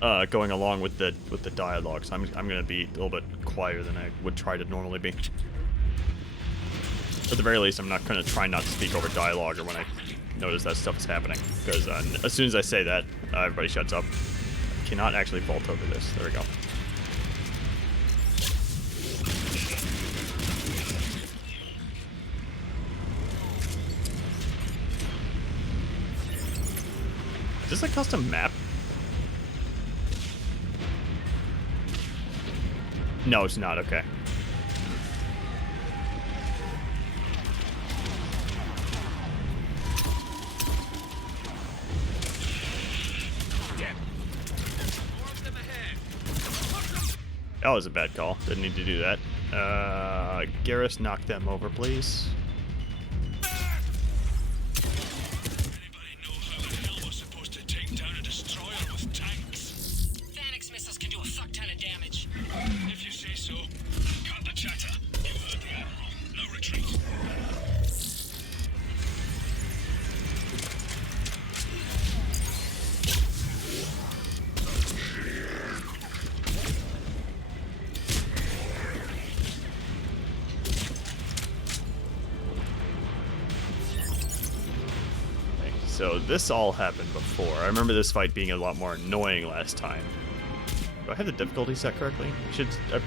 going along with the dialogue. So I'm gonna be a little bit quieter than I would try to normally be. At the very least, I'm not gonna try not to speak over dialogue or when I notice that stuff is happening, because as soon as I say that, everybody shuts up. I cannot actually vault over this. There we go. Is this a custom map? No, it's not. Okay. That was a bad call. Didn't need to do that. Garrus, knock them over, please. Anybody know how the hell we're supposed to take down a destroyer with tanks? Phalanx missiles can do a fuck ton of damage. If you say so. Cut the chatter. You heard the Admiral. No retreat. So this all happened before. I remember this fight being a lot more annoying last time. Do I have the difficulty set correctly? I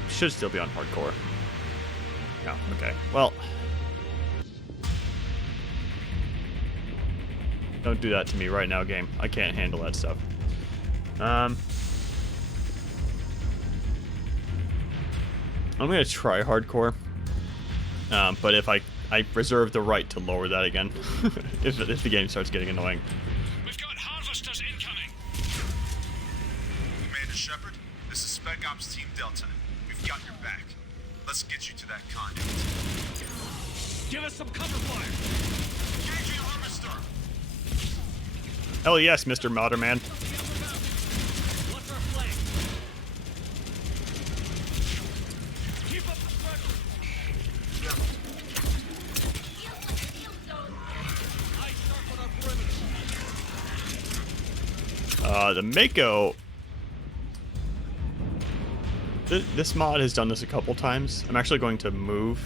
should still be on hardcore. Oh, okay. Well, don't do that to me right now, game. I can't handle that stuff. I'm gonna try hardcore. But if I reserve the right to lower that again if the game starts getting annoying. We've got harvesters incoming. Commander Shepard, this is Spec Ops Team Delta. We've got your back. Let's get you to that conduit. Give us some cover fire. Engaging harvester. Hell yes, Mr. Modderman. What's our flank? Keep up the pressure. Eyes sharp on our perimeter. The Mako. This mod has done this a couple times. I'm actually going to move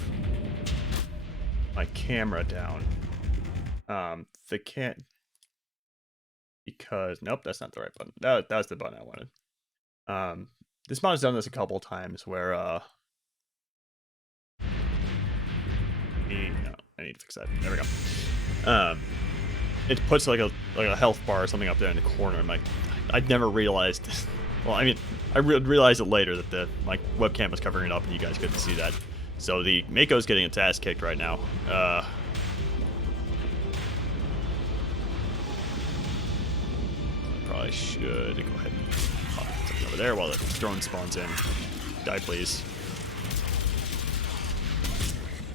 my camera down. The can't because nope, that's not the right button. That was the button I wanted. This mod has done this a couple times where I need to fix that. There we go. It puts like a health bar or something up there in the corner. I'm like, I'd never realized. Well, I mean, I realized it later that my webcam was covering it up and you guys couldn't see that. So the Mako's getting its ass kicked right now. Probably should go ahead and pop something over there while the drone spawns in. Die, please.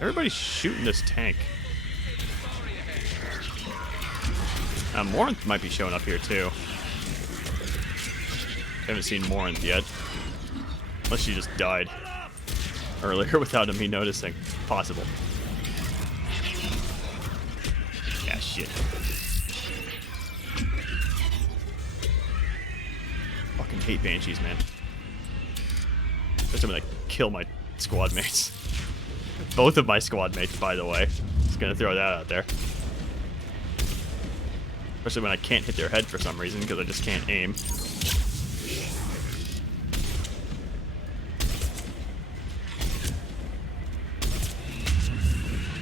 Everybody's shooting this tank. Morinth might be showing up here too. Haven't seen Morinth yet. Unless she just died earlier without me noticing. Possible. Yeah, shit. Fucking hate Banshees, man. There's something that kill my squad mates. Both of my squad mates, by the way. Just gonna throw that out there. Especially when I can't hit their head for some reason because I just can't aim.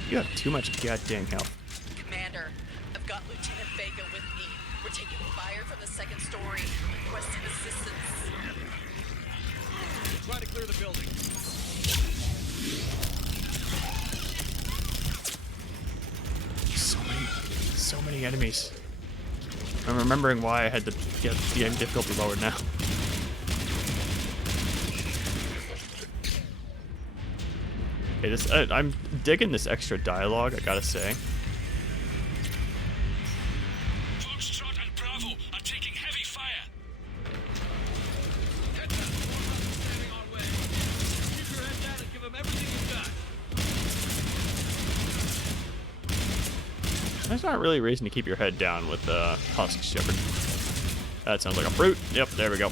You have too much goddamn health. Commander, I've got Lieutenant Vega with me. We're taking fire from the second story. Requesting assistance. Try to clear the building. So many enemies. I'm remembering why I had to get the difficulty lowered now. Okay, I'm digging this extra dialogue, I gotta say. Foxtrot and Bravo are taking heavy fire. Standing our way. Keep your head down and give them everything you've got. There's not really a reason to keep your head down with Husk Shepard. That sounds like a fruit. Yep, there we go.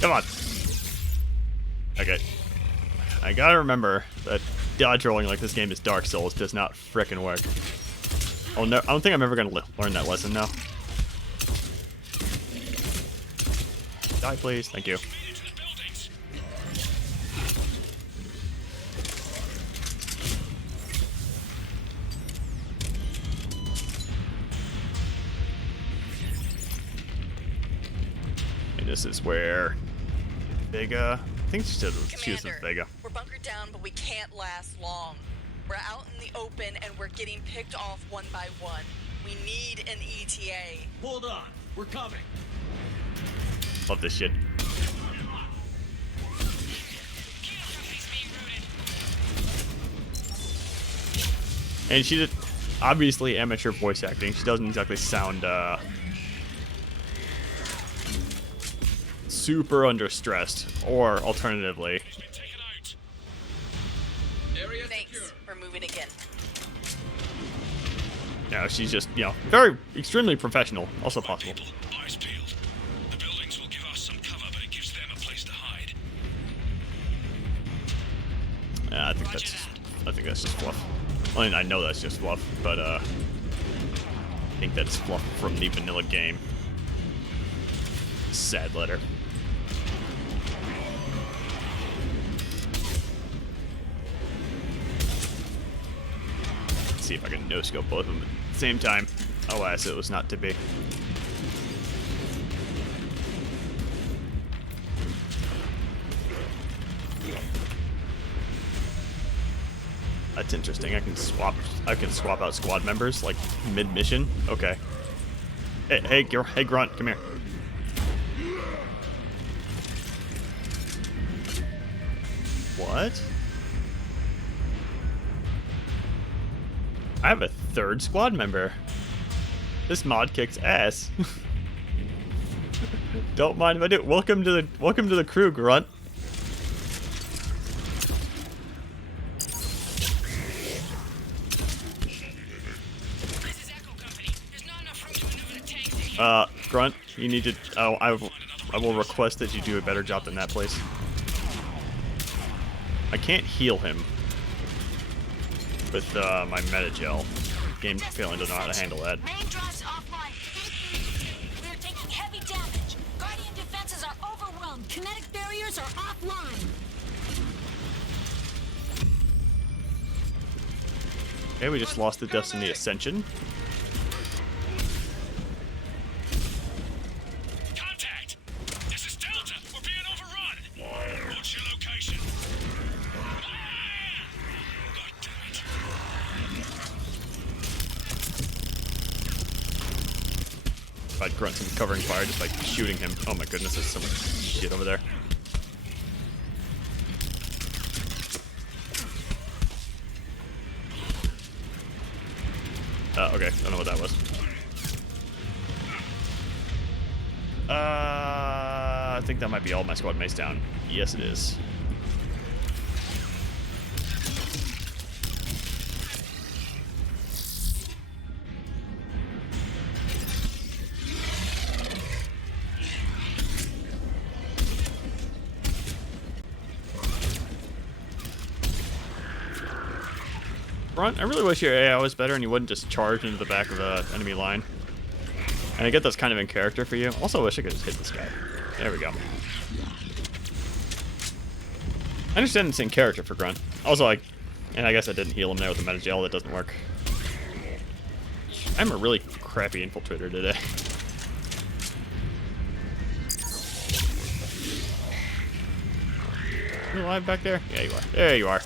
Come on. Okay. I gotta remember that dodge rolling like this game is Dark Souls does not frickin' work. Oh no, I don't think I'm ever gonna learn that lesson now. Die, please. Thank you. And this is where Vega. I think she said she was with Vega. We're bunkered down, but we can't last long. We're out in the open, and we're getting picked off one by one. We need an ETA. Hold on, we're coming. Love this shit. And she did obviously amateur voice acting. She doesn't exactly sound super under stressed, or alternatively. Thanks. We're moving again. No, she's just, you know, very extremely professional. Also possible. People, eyes peeled. The buildings will give us some cover, but it gives them a place to hide. I think that's just fluff. I mean, I know that's just fluff, but I think that's fluff from the vanilla game. Sad letter. Let's see if I can no-scope both of them at the same time. Alas, it was not to be. That's interesting. I can swap out squad members like mid-mission. Okay. Hey, Grunt, come here. What? I have a third squad member. This mod kicks ass. Don't mind if I do. Welcome to the crew, Grunt. Grunt, you need to. Oh, I will request that you do a better job than that, please. I can't heal him with my Metagel. Game failing to know how to handle that. Main drive's offline. We're taking heavy damage. Guardian defenses are overwhelmed. Kinetic barriers are offline. Okay, we just lost the Destiny Ascension. Contact! This is Delta. We're being overrun. What's your location? God damn it. I'd grunt some covering fire just by shooting him. Oh my goodness, there's so much shit over there. Okay, I don't know what that was. I think that might be all my squad mates down. Yes, it is. Grunt, I really wish your AI was better and you wouldn't just charge into the back of the enemy line. And I get that's kind of in character for you. Also, I wish I could just hit this guy. There we go. I understand it's in character for Grunt. Also, I guess I didn't heal him there with the Metagel. That doesn't work. I'm a really crappy infiltrator today. You alive back there? Yeah, you are. There you are.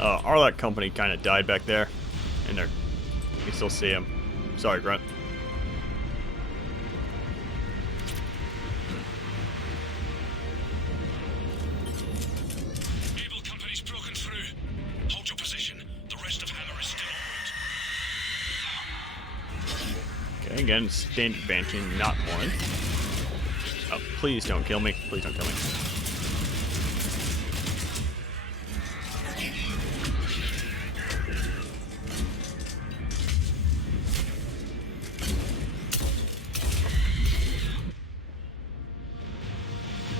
Our that company kind of died back there, and you can still see him. Sorry, Grunt. Able company's broken through. Hold your position. The rest of Hammer is still en route. Okay, again, standard expansion, not one. Oh, please don't kill me. Please don't kill me.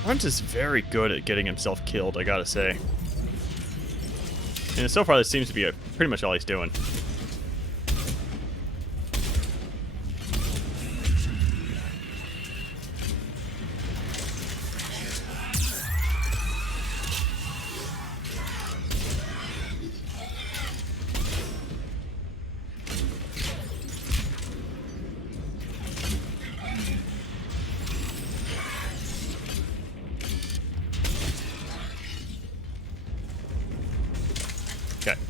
Runs is very good at getting himself killed, I gotta say. And so far, this seems to be pretty much all he's doing. Okay.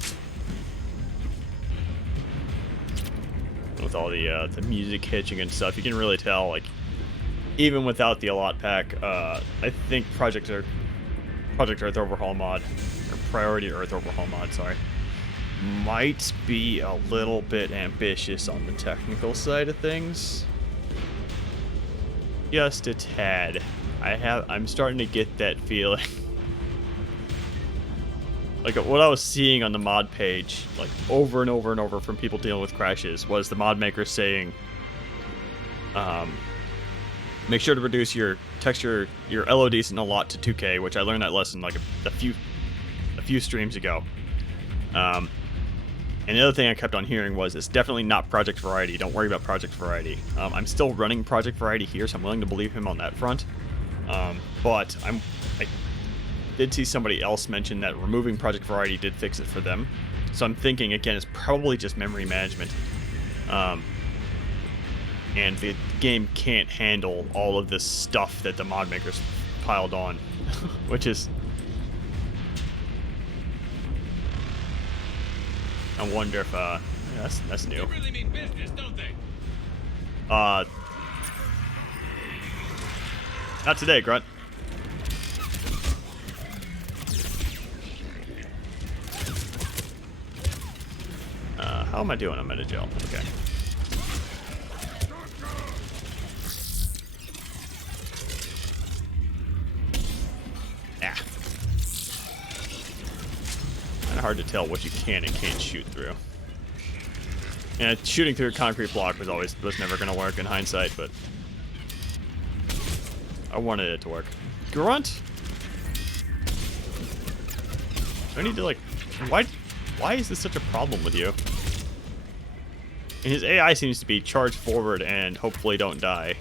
With all the music hitching and stuff, you can really tell, like, even without the allot pack, I think Project Earth Overhaul Mod, or Priority Earth Overhaul Mod, sorry, might be a little bit ambitious on the technical side of things. Just a tad. I'm starting to get that feeling. Like, what I was seeing on the mod page, like, over and over and over from people dealing with crashes, was the mod maker saying, make sure to reduce your texture, your LODs in a lot to 2K, which I learned that lesson like a few streams ago. And the other thing I kept on hearing was, it's definitely not Project Variety. Don't worry about Project Variety. I'm still running Project Variety here, so I'm willing to believe him on that front. But I did see somebody else mention that removing Project Variety did fix it for them. So I'm thinking, again, it's probably just memory management. And the game can't handle all of this stuff that the mod makers piled on, which is... I wonder if, yeah, that's new. They really mean business, don't they? Not today, Grunt. How am I doing? I'm out of jail. Okay. Ah. Kind of hard to tell what you can and can't shoot through. And shooting through a concrete block was never going to work in hindsight, but I wanted it to work. Grunt? Do I need to, like, why is this such a problem with you? And his AI seems to be charge forward and hopefully don't die.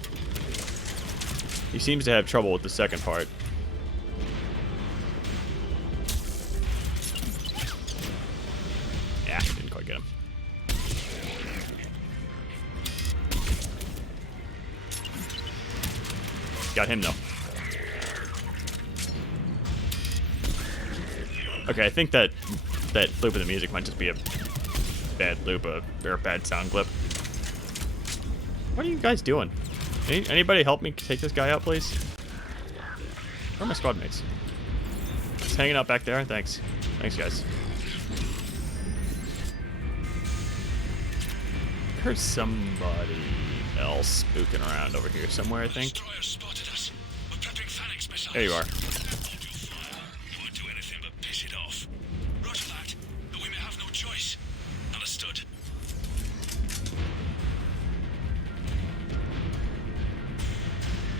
He seems to have trouble with the second part. Yeah, didn't quite get him. Got him though. Okay, I think that loop of the music might just be a bad loop or a bad sound clip. What are you guys doing? Anybody help me take this guy out, please? Where are my squad mates? Just hanging out back there. Thanks. Thanks, guys. I heard somebody else spooking around over here somewhere, I think. Destroyer spotted us. We're prepping Phalanx missiles. There you are. Hold your fire. Won't do anything but piss it off. Roger that, but we may have no choice. Understood.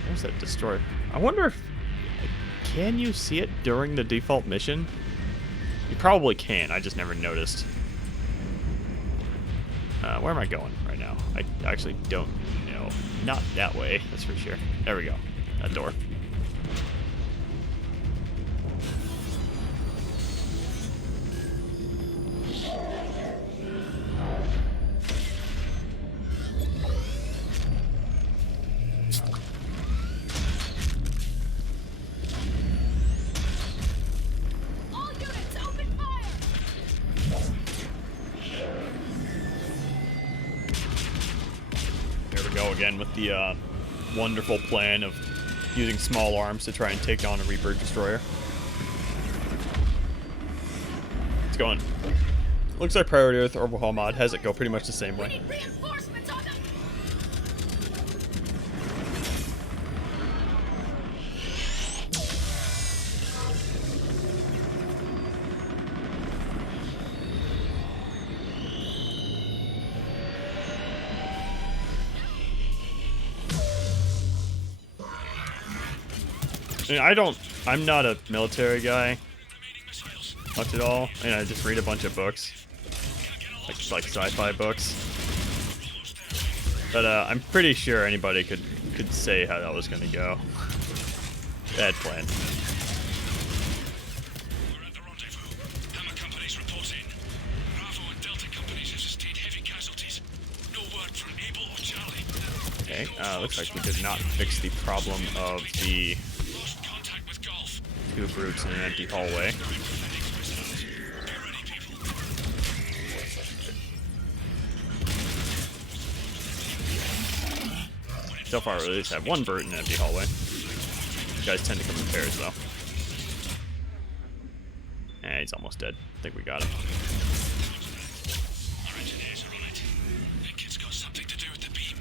There's that destroyer. I wonder if... Can you see it during the default mission? You probably can. I just never noticed. Where am I going right now? I actually don't know. Not that way, that's for sure. There we go. That door. All units, open fire! again with the wonderful plan of using small arms to try and take down a Reaper destroyer. It's going. Looks like Priority Earth Overhaul Mod has it go pretty much the same way. Reinforcements on them! I mean, I'm not a military guy much at all. I mean, I just read a bunch of books, like sci-fi books. But I'm pretty sure anybody could say how that was gonna go. Bad plan. We're at the rendezvous. Hammer companies report in. Bravo and Delta companies have sustained heavy casualties. No word from Able or Charlie. Okay, looks like we did not fix the problem of the Lost contact with Golf. two brutes in an empty hallway. Be ready, people. So far, we at least have one brute in an empty hallway. These guys tend to come in pairs, though. He's almost dead. I think we got him. Our engineers are on it. That kid's got something to do with the beam.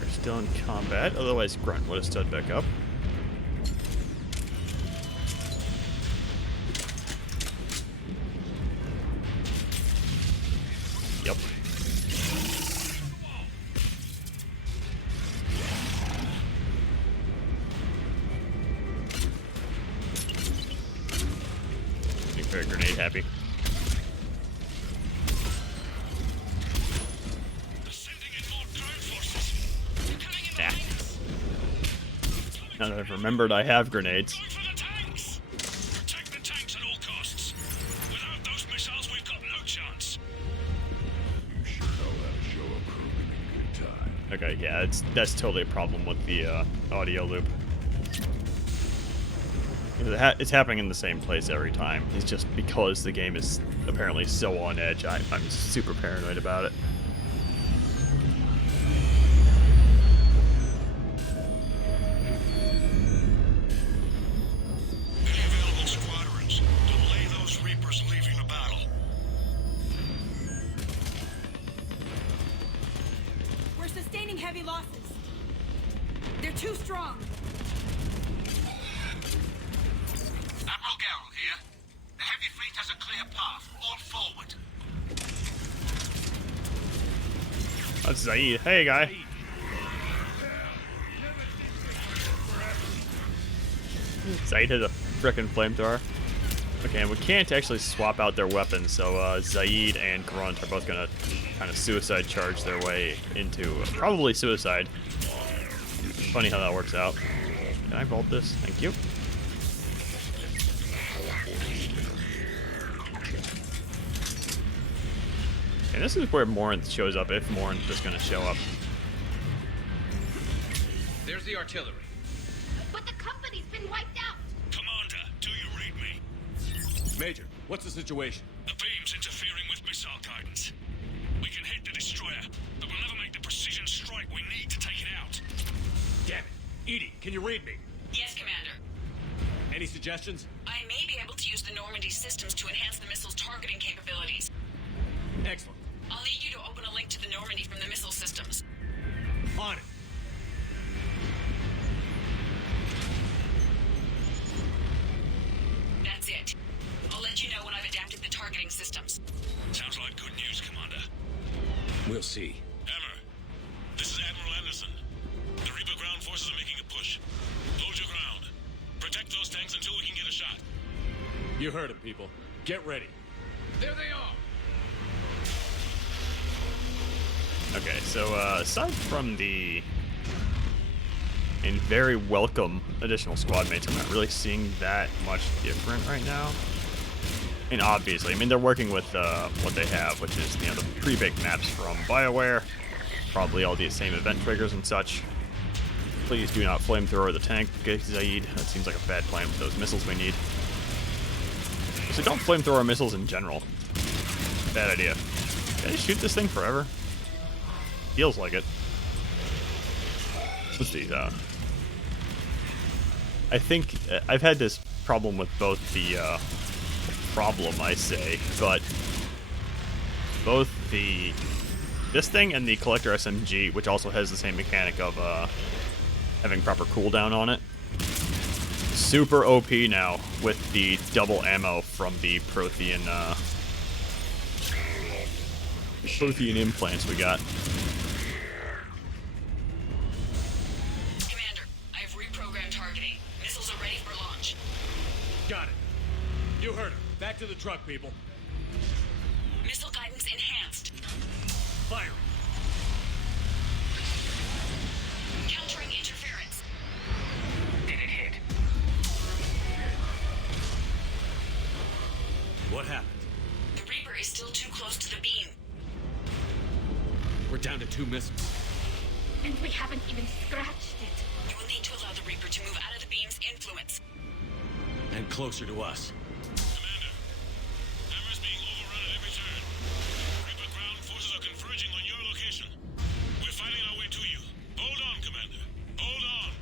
We're still in combat, otherwise Grunt would have stood back up. Yep. Being very grenade happy. They're sending in more ground forces. They're coming in Yeah. behind us. Now that I've remembered I have grenades. Going for the tanks. Protect the tanks at all costs. Without those missiles, we've got no chance. You sure know how to show a crew in a good time. Okay, yeah, that's totally a problem with the audio loop. It's happening in the same place every time. It's just because the game is apparently so on edge, I'm super paranoid about it. Any available squadrons. Delay those Reapers leaving the battle. We're sustaining heavy losses. They're too strong. Admiral Garrel here. The heavy fleet has a clear path. All forward. That's Zaid. Hey, guy. Zaid has a frickin' flamethrower. Okay, and we can't actually swap out their weapons, so Zaid and Grunt are both gonna kind of suicide charge their way into probably suicide. Funny how that works out. Can I vault this? Thank you. And this is where Morinth shows up, if Morinth is gonna show up. There's the artillery. But the company's been wiped out! Commander, do you read me? Major, what's the situation? The beam's interfering with missile guidance. We can hit the destroyer, but we'll never make the precision strike we need to take it out. Damn it. Edie, can you read me? Yes, Commander. Any suggestions? I may be able to use the Normandy systems to enhance the missile's targeting capabilities. Excellent. I'll need you to open a link to the Normandy from the missile systems. On it. That's it. I'll let you know when I've adapted the targeting systems. Sounds like good news, Commander. We'll see. Hammer, this is Admiral Anderson. The Reaper ground forces are making a push. Hold your ground. Protect those tanks until we can get a shot. You heard him, people. Get ready. There they are. Okay, so aside from the very welcome additional squad mates, I'm not really seeing that much different right now. And obviously, I mean, they're working with what they have, which is, you know, the pre-baked maps from BioWare, probably all the same event triggers and such. Please do not flamethrower the tank, Zaid. That seems like a bad plan with those missiles we need. So don't flamethrower missiles in general. Bad idea. Can I shoot this thing forever? Feels like it. Let's see. I think I've had this problem with both the problem, I say, but both this thing and the Collector SMG, which also has the same mechanic of having proper cooldown on it. Super OP now with the double ammo from the Prothean implants we got. Commander, I've reprogrammed targeting. Missiles are ready for launch. Got it. You heard her. Back to the truck, people. Missile guidance enhanced. Firing. Countering interference. Did it hit? What happened? The Reaper is still too close to the beam. We're down to 2 missiles. And we haven't even scratched it. You will need to allow the Reaper to move out of the beam's influence. And closer to us. Commander, Hammer's being overrun at every turn. Reaper ground forces are converging on your location. We're fighting our way to you. Hold on, Commander. Hold on.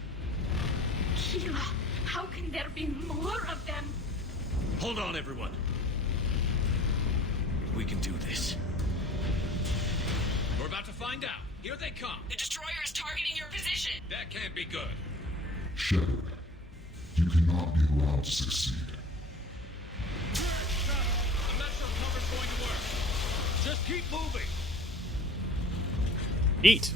Sheila, how can there be more of them? Hold on, everyone. We can do this. We're about to find out. Here they come. The destroyer is targeting your position. That can't be good. Shepard, you cannot be allowed to succeed. I'm not sure cover's going to work. Just keep moving. Eat.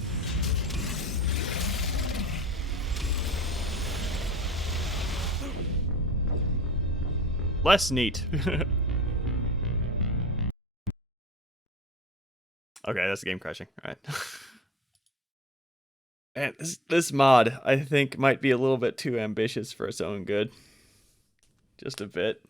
Less neat. Okay, that's the game crashing. All right. Man, this mod, I think, might be a little bit too ambitious for its own good. Just a bit.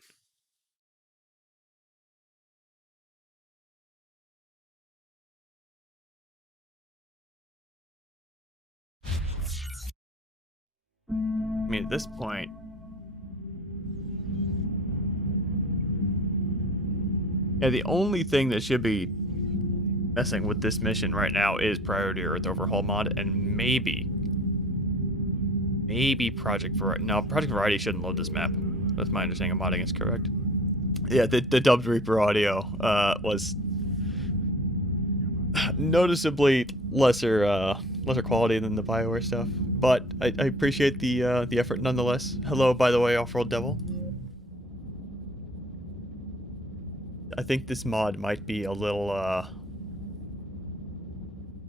I mean, at this point, yeah, the only thing that should be messing with this mission right now is Priority Earth Overhaul Mod, and maybe Project Variety. No, Project Variety shouldn't load this map. That's my understanding of modding is correct. Yeah, the dubbed Reaper audio was noticeably lesser quality than the BioWare stuff, but I appreciate the effort nonetheless. Hello, by the way, Off-Road Devil. I think this mod might be a little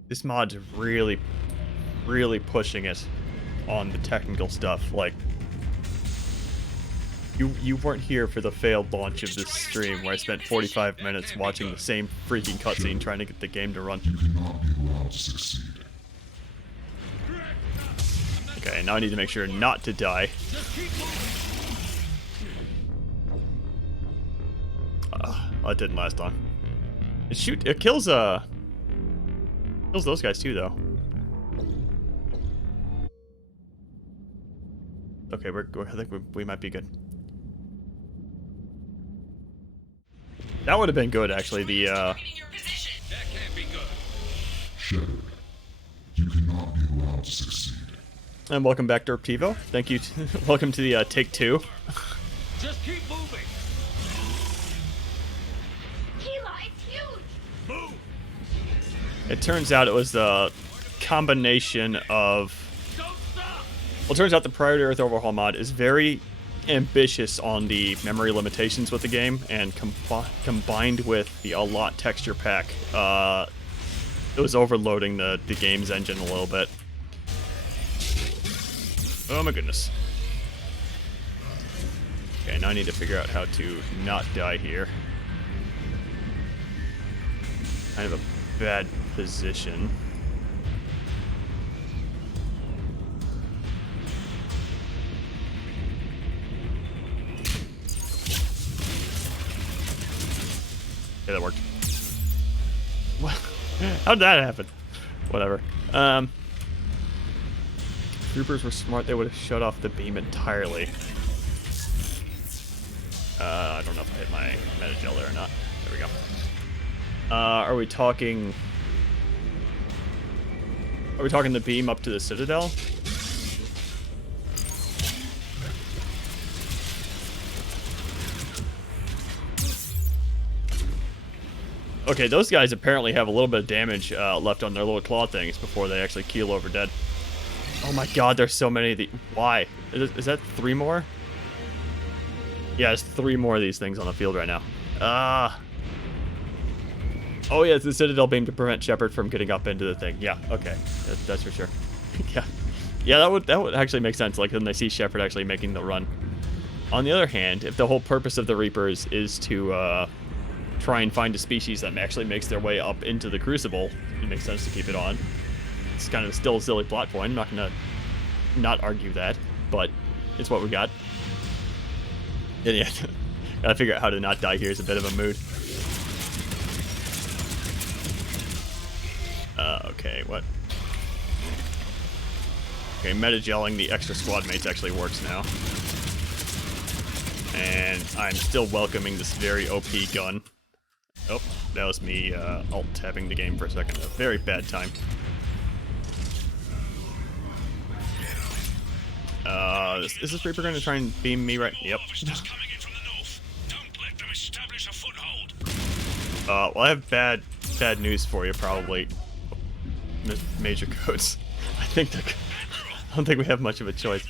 this mod's really pushing it on the technical stuff. Like, you weren't here for the failed launch of this stream where I spent 45 minutes watching the same freaking cutscene trying to get the game to run. You cannot be allowed to succeed. Okay, now I need to make sure not to die. That didn't last long. It kills those guys too, though. Okay, I think we might be good. That would have been good, actually. The That can't be good. Shepard, you cannot be allowed to succeed. and welcome back, Derptivo. Thank you. Welcome to the take 2. Just keep moving. Sheila, it's huge! Move. It turns out it was the combination of. Don't stop. Well, it turns out the Priority Earth Overhaul mod is very ambitious on the memory limitations with the game, and combined with the a lot texture pack, it was overloading the game's engine a little bit. Oh my goodness. Okay, now I need to figure out how to not die here. Kind of a bad position. Okay, that worked. What? How did that happen? Whatever. Troopers were smart. They would have shut off the beam entirely. I don't know if I hit my metagel there or not. There we go. Are we talking the beam up to the Citadel? Okay, those guys apparently have a little bit of damage left on their little claw things before they actually keel over dead. Oh my god, there's so many of these. Why? Is that 3 more? Yeah, there's 3 more of these things on the field right now. Oh yeah, it's the Citadel beam to prevent Shepard from getting up into the thing. Yeah, okay, that's for sure. yeah, that would actually make sense. Like when they see Shepard actually making the run. On the other hand, if the whole purpose of the Reapers is to try and find a species that actually makes their way up into the Crucible, it makes sense to keep it on. It's kind of still a silly plot point. I'm not gonna not argue that, but it's what we got. And yeah, gotta figure out how to not die here is a bit of a mood. Okay, what? Okay, meta-gelling the extra squad mates actually works now. And I'm still welcoming this very OP gun. Oh, that was me alt-tabbing the game for a second. A very bad time. Is this Reaper going to try and beam me right? Yep. Well, I have bad news for you, probably. Major codes. I don't think we have much of a choice.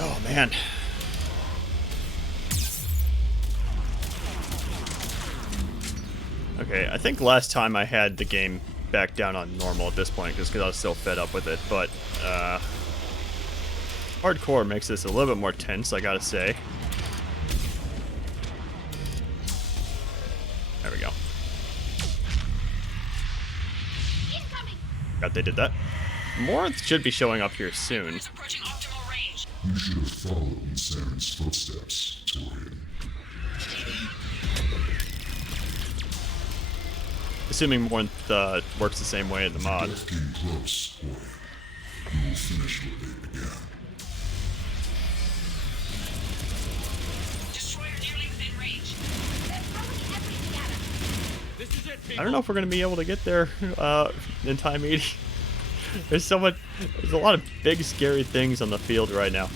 Oh man. Okay, I think last time I had the game back down on normal at this point, just because I was so fed up with it, but hardcore makes this a little bit more tense, I gotta say. There we go. Got they did that. More should be showing up here soon. You should have followed in Saren's footsteps, Torian. Assuming more works the same way in the mod. Death came close, boy. You will finish where they began. Destroyer nearly within range. This is it, people. I don't know if we're gonna be able to get there in time eating. There's a lot of big scary things on the field right now.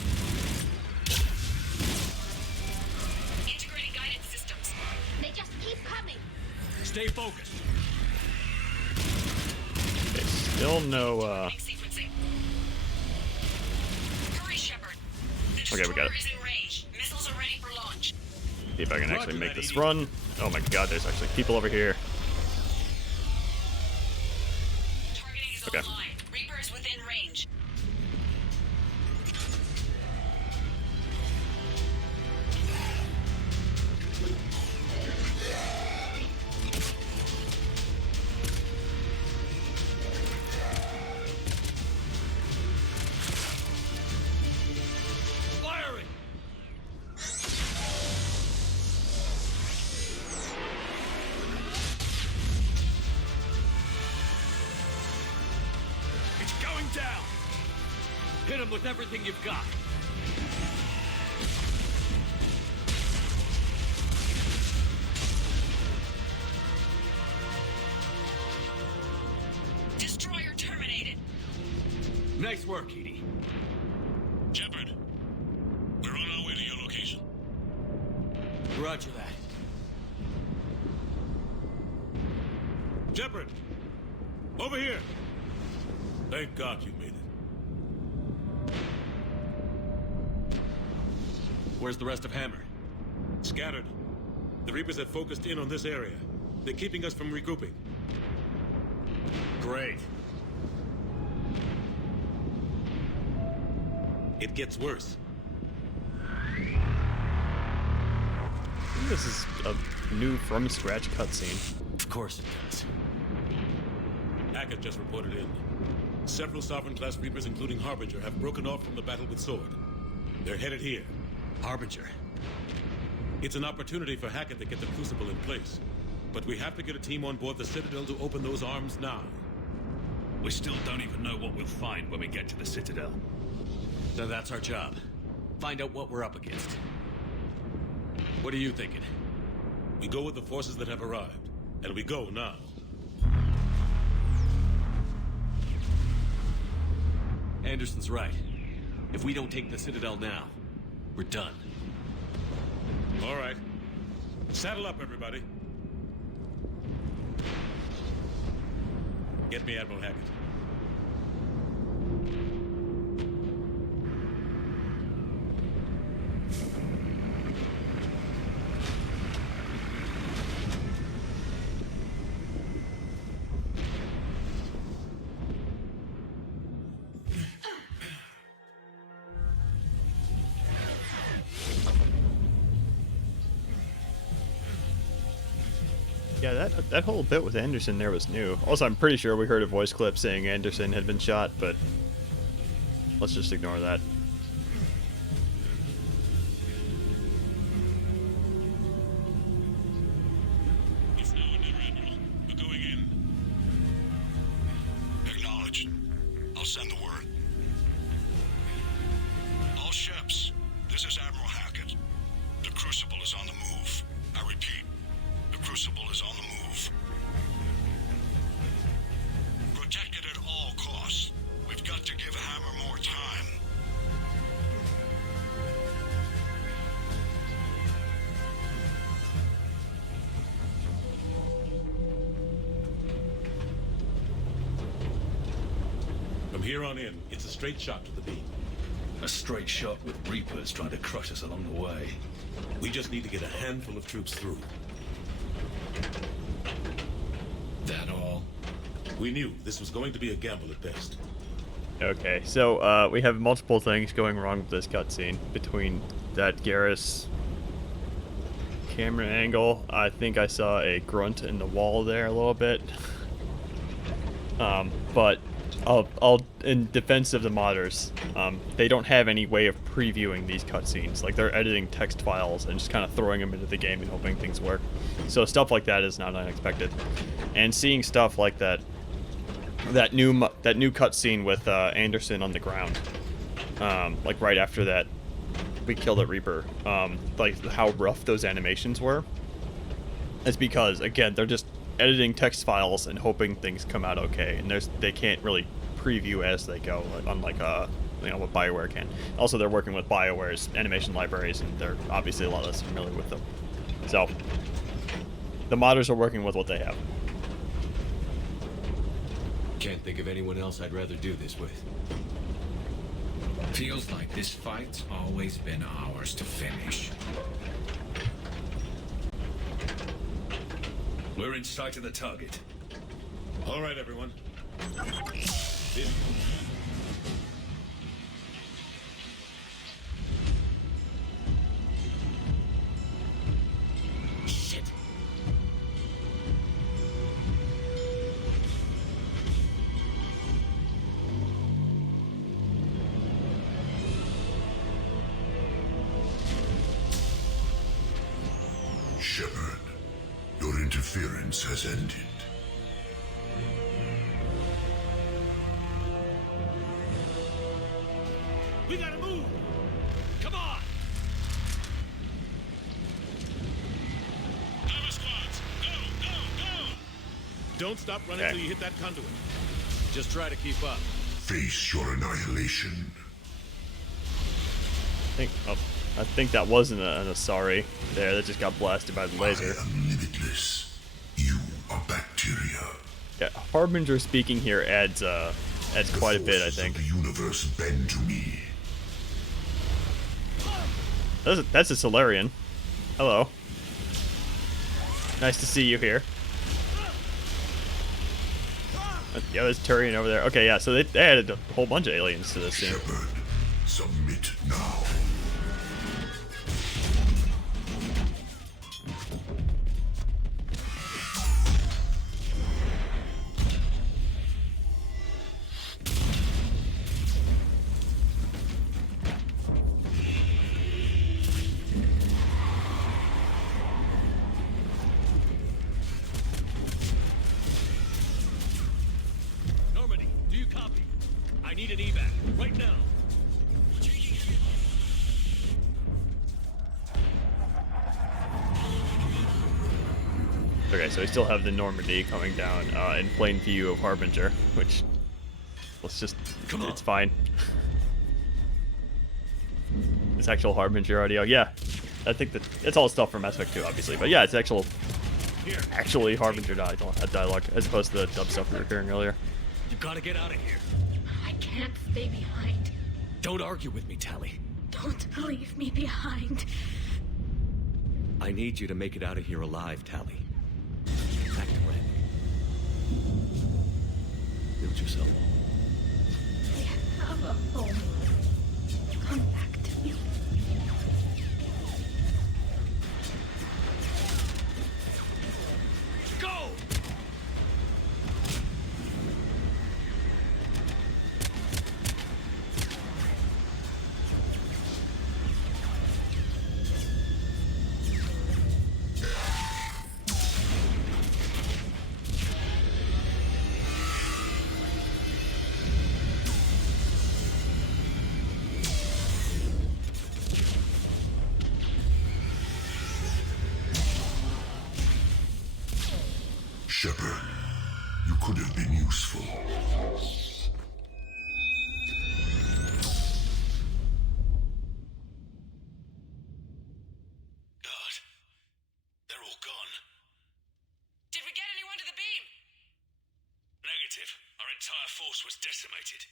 Integrating guidance systems. They just keep coming. Stay focused. Okay, still no Sequencing. Hurry, Shepard. The Okay, we got it. destroyer is in range. Missiles are ready for launch. see if I can actually make this run. Oh my god, there's actually people over here. Targeting is Okay. online. Reaper is within range. Firing! It's going down! Hit him with everything you've got. Destroyer terminated. Nice work, Edie. Shepard, we're on our way to your location. Roger that. Shepard, over here. Thank God you made it. Where's the rest of Hammer? Scattered. The Reapers have focused in on this area. They're keeping us from regrouping. Great. It gets worse. I think this is a new from-scratch cutscene. Of course it does. Hackett just reported in. Several Sovereign-class Reapers, including Harbinger, have broken off from the battle with Sword. They're headed here. Harbinger. It's an opportunity for Hackett to get the Crucible in place. But we have to get a team on board the Citadel to open those arms now. We still don't even know what we'll find when we get to the Citadel. So that's our job. Find out what we're up against. What are you thinking? We go with the forces that have arrived, and we go now. Anderson's right. If we don't take the Citadel now, we're done. All right. Saddle up, everybody. Get me Admiral Hackett. Yeah, that whole bit with Anderson there was new. Also, I'm pretty sure we heard a voice clip saying Anderson had been shot, but let's just ignore that. It's now or never, Admiral. We're going in. Acknowledged. I'll send the word. All ships, this is Admiral Hackett. The Crucible is on the move. I repeat, the Crucible is on the move. Protect it at all costs. We've got to give Hammer more time. From here on in, it's a straight shot to the beam. A straight shot with Reapers trying to crush us along the way. We just need to get a handful of troops through. That all? We knew this was going to be a gamble at best. Okay, so we have multiple things going wrong with this cutscene. Between that Garrus camera angle, I think I saw a grunt in the wall there a little bit. But I'll in defense of the modders, they don't have any way of previewing these cutscenes. Like, they're editing text files and just kind of throwing them into the game and hoping things work. So stuff like that is not unexpected. And seeing stuff like that new cutscene with Anderson on the ground, like right after that we killed a Reaper, like how rough those animations were, is because, again, they're just editing text files and hoping things come out okay, and they can't really preview as they go, unlike what BioWare can. Also, they're working with BioWare's animation libraries, and they're obviously a lot less familiar with them. So the modders are working with what they have. Can't think of anyone else I'd rather do this with. Feels like this fight's always been ours to finish. We're in sight of the target. All right, everyone. Shit. Shepard, your interference has ended. We gotta move! Come on! Hammer squads! Go! Go! Go! Don't stop running till you hit that conduit. Just try to keep up. Face your annihilation. I think that wasn't an Asari there. That just got blasted by the laser. I am limitless. You are bacteria. Yeah, Harbinger speaking here adds quite a bit, I think. The universe bend to me. That's a Solarian. Hello. Nice to see you here. Yeah, there's Turian over there. Okay, yeah, so they added a whole bunch of aliens to this scene. Shepard, submit now. Normandy, I need an evac right now. Okay, so we still have the Normandy coming down in plain view of Harbinger, which, let's just, it's fine. It's actual Harbinger audio, yeah. I think that it's all stuff from Mass Effect 2, obviously, but yeah, it's actually Harbinger dialogue, as opposed to the dub stuff we were hearing earlier. You gotta get out of here. I can't stay behind. Don't argue with me, Tali. Don't leave me behind. I need you to make it out of here alive, Tali. Back to Red. Build yourself. I have a home. Come back to me. Go! Shepard, you could have been useful. God. They're all gone. Did we get anyone to the beam? Negative. Our entire force was decimated.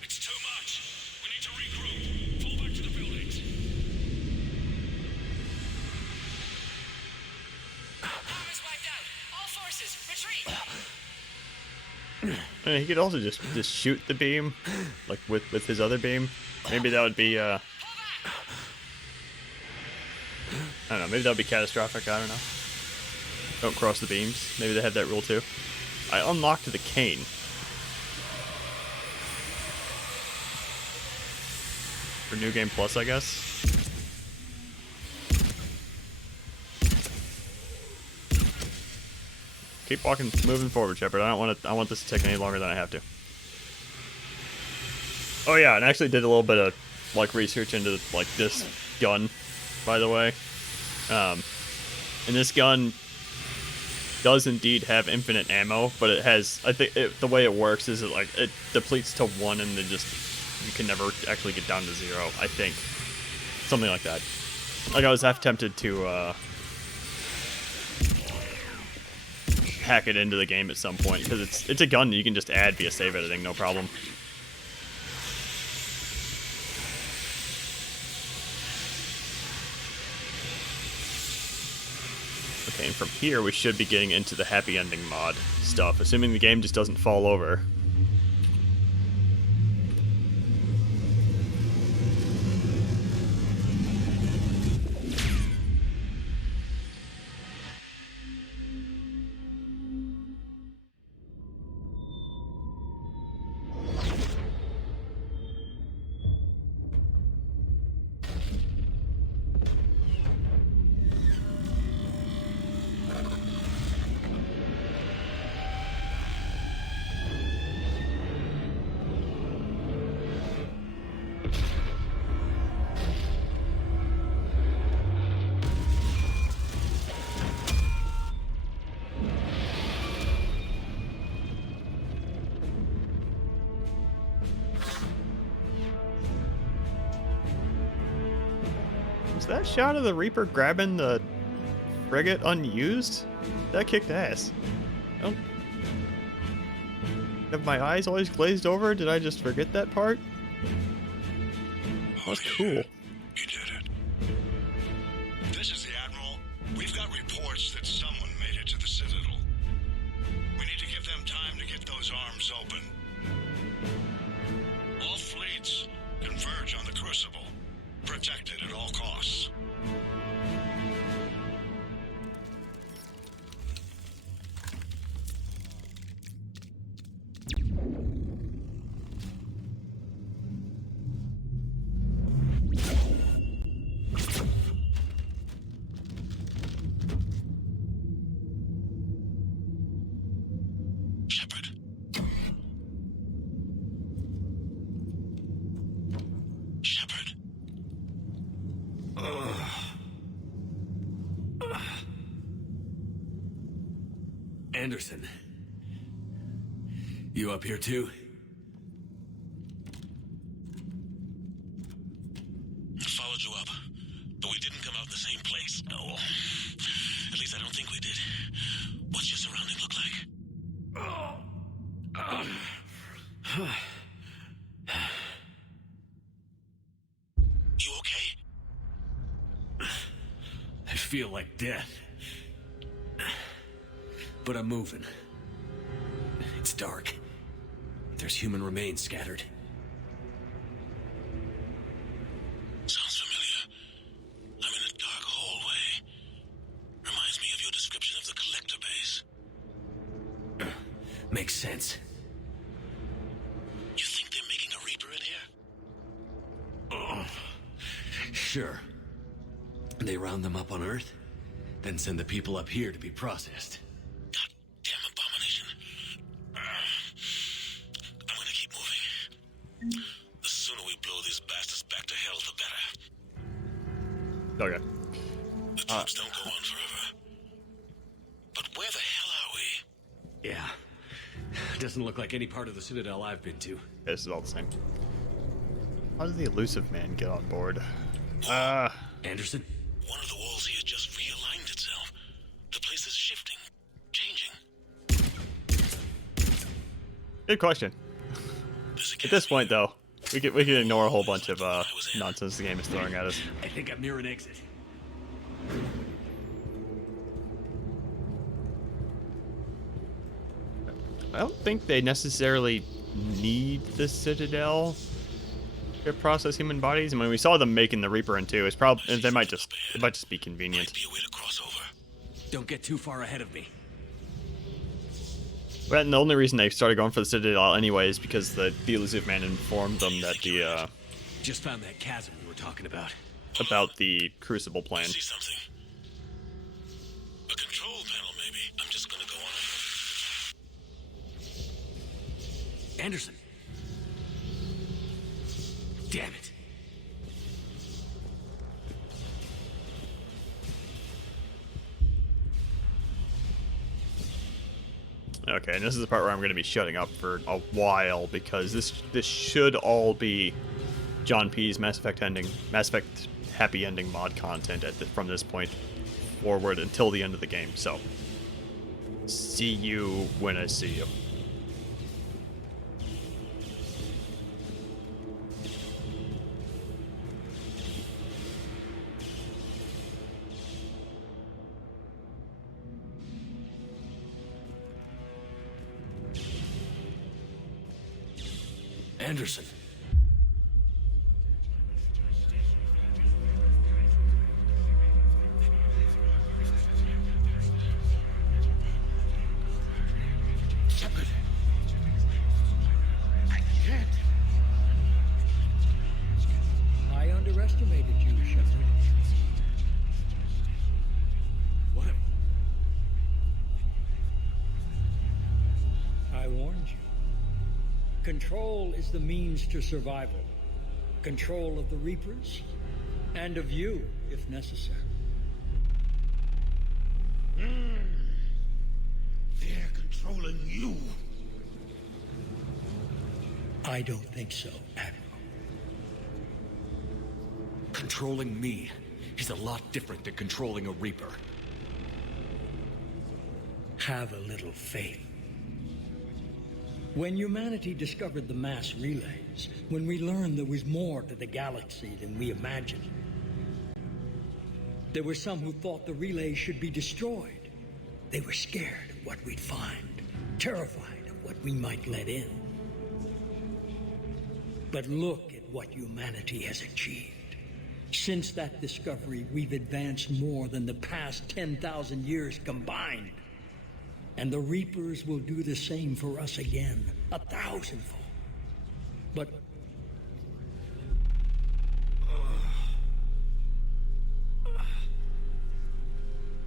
It's too much. We need to regroup. Fall back to the buildings. Armor's wiped out. All forces, retreat. I mean, he could also just shoot the beam, like with his other beam. Maybe that would be I don't know. Maybe that would be catastrophic. I don't know. Don't cross the beams. Maybe they have that rule too. I unlocked the cane. For New Game Plus, I guess. Keep walking, moving forward, Shepard. I want this to take any longer than I have to. Oh yeah, and I actually did a little bit of like research into like this gun, by the way. And this gun does indeed have infinite ammo, but it has, I think the way it works is it depletes to 1 and then just you can never actually get down to 0. I think something like that. Like I was half tempted to hack it into the game at some point because it's a gun that you can just add via save editing, no problem. Okay, and from here we should be getting into the happy ending mod stuff, assuming the game just doesn't fall over. Was that shot of the Reaper grabbing the frigate unused? That kicked ass. Oh. Have my eyes always glazed over? Did I just forget that part? That's cool. You did it. This is the Admiral. We've got reports that someone made it to the Citadel. We need to give them time to get those arms open. All fleets converge on the Crucible. Protected at all costs. Shepard. Anderson. You up here too? Followed you up, but we didn't come out in the same place. No. At least I don't think we did. What's your surrounding look like? You okay? I feel like death. But I'm moving. It's dark. There's human remains scattered. Sounds familiar. I'm in a dark hallway. Reminds me of your description of the collector base. Makes sense. You think they're making a Reaper in here? Sure. They round them up on Earth, then send the people up here to be processed. Goddamn abomination. I'm gonna keep moving. The sooner we blow these bastards back to hell, the better. Okay. The troops don't go on forever. But where the hell are we? Yeah. Doesn't look like any part of the Citadel I've been to. This is all the same. How did the elusive man get on board? Anderson? One of the walls here just realigned itself. The place is shifting, changing. Good question. At this point, though, we can ignore a whole bunch of nonsense the game is throwing at us. I think I'm near an exit. I don't think they necessarily need the Citadel to process human bodies. I mean, we saw them making the Reaper in 2. It's probably it might just be convenient. Might be a way to cross over. Don't get too far ahead of me. But the only reason they started going for the Citadel anyway is because the elusive man informed them that the Just found that chasm we were talking about. about the Crucible plan. See something? A control panel, maybe. I'm just gonna go on. Anderson. Damn it. Okay, and this is the part where I'm going to be shutting up for a while because this should all be John P's Mass Effect happy ending mod content from this point forward until the end of the game. So, see you when I see you. Anderson. Shepard. I can't. I underestimated you, Shepard. What? I warned you. Control is the means to survival. Control of the Reapers, and of you, if necessary. They're controlling you. I don't think so, Admiral. Controlling me is a lot different than controlling a Reaper. Have a little faith. When humanity discovered the mass relays, when we learned there was more to the galaxy than we imagined, there were some who thought the relays should be destroyed. They were scared of what we'd find, terrified of what we might let in. But look at what humanity has achieved. Since that discovery, we've advanced more than the past 10,000 years combined. And the Reapers will do the same for us again, 1,000-fold. But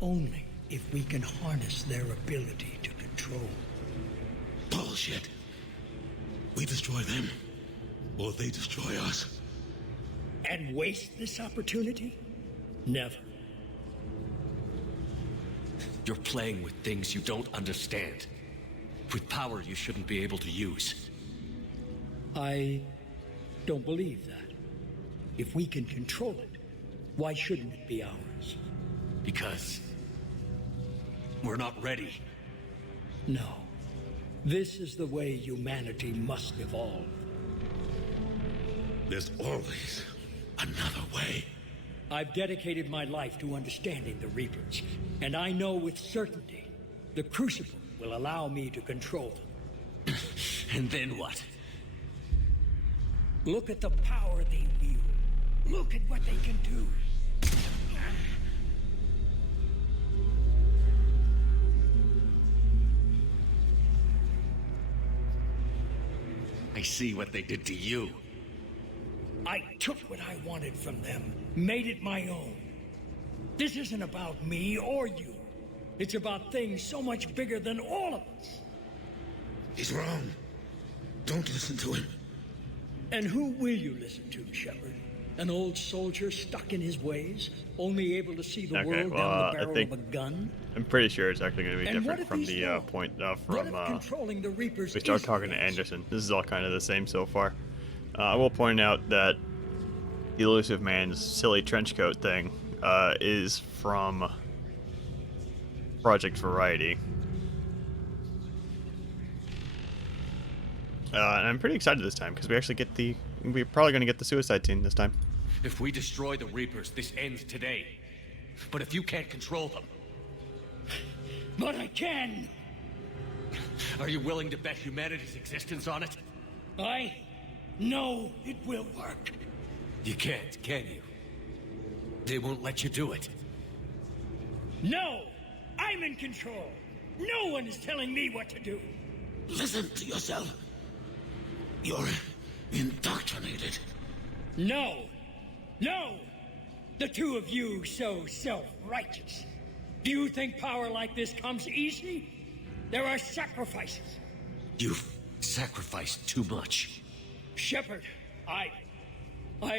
only if we can harness their ability to control. Bullshit. We destroy them, or they destroy us. And waste this opportunity? Never. You're playing with things you don't understand. With power you shouldn't be able to use. I don't believe that. If we can control it, why shouldn't it be ours? Because we're not ready. No. This is the way humanity must evolve. There's always another way. I've dedicated my life to understanding the Reapers, and I know with certainty the Crucible will allow me to control them. And then what? Look at the power they wield. Look at what they can do. I see what they did to you. I took what I wanted from them, made it my own. This isn't about me or you. It's about things so much bigger than all of us. He's wrong. Don't listen to him. And who will you listen to, Shepard? An old soldier stuck in his ways, only able to see the world down the barrel of a gun? I'm pretty sure it's actually going to be And different from the point from controlling the Reapers we start talking to Anderson. This is all kind of the same so far. I will point out that the Elusive Man's silly trench coat thing is from Project Variety. And I'm pretty excited this time because we actually get we're probably going to get the suicide scene this time. If we destroy the Reapers, this ends today. But if you can't control them... But I can! Are you willing to bet humanity's existence on it? I know it will work. You can't, can you? They won't let you do it. No! I'm in control! No one is telling me what to do! Listen to yourself. You're indoctrinated. No! No! The two of you so self-righteous. Do you think power like this comes easy? There are sacrifices. You've sacrificed too much. Shepard, I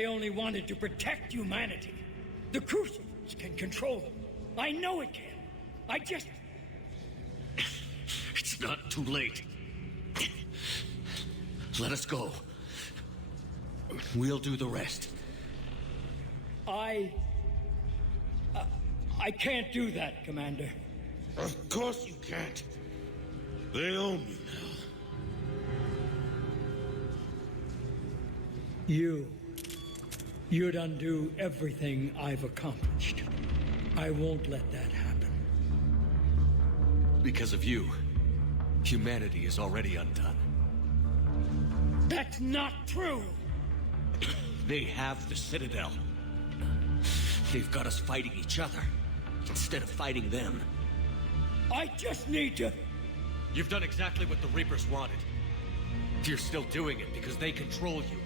only wanted to protect humanity. The Crucibles can control them. I know it can. I just... It's not too late. Let us go. We'll do the rest. I can't do that, Commander. Of course you can't. They own you now. You'd undo everything I've accomplished. I won't let that happen. Because of you, humanity is already undone. That's not true! They have the Citadel. They've got us fighting each other, instead of fighting them. I just need to... You've done exactly what the Reapers wanted. You're still doing it because they control you.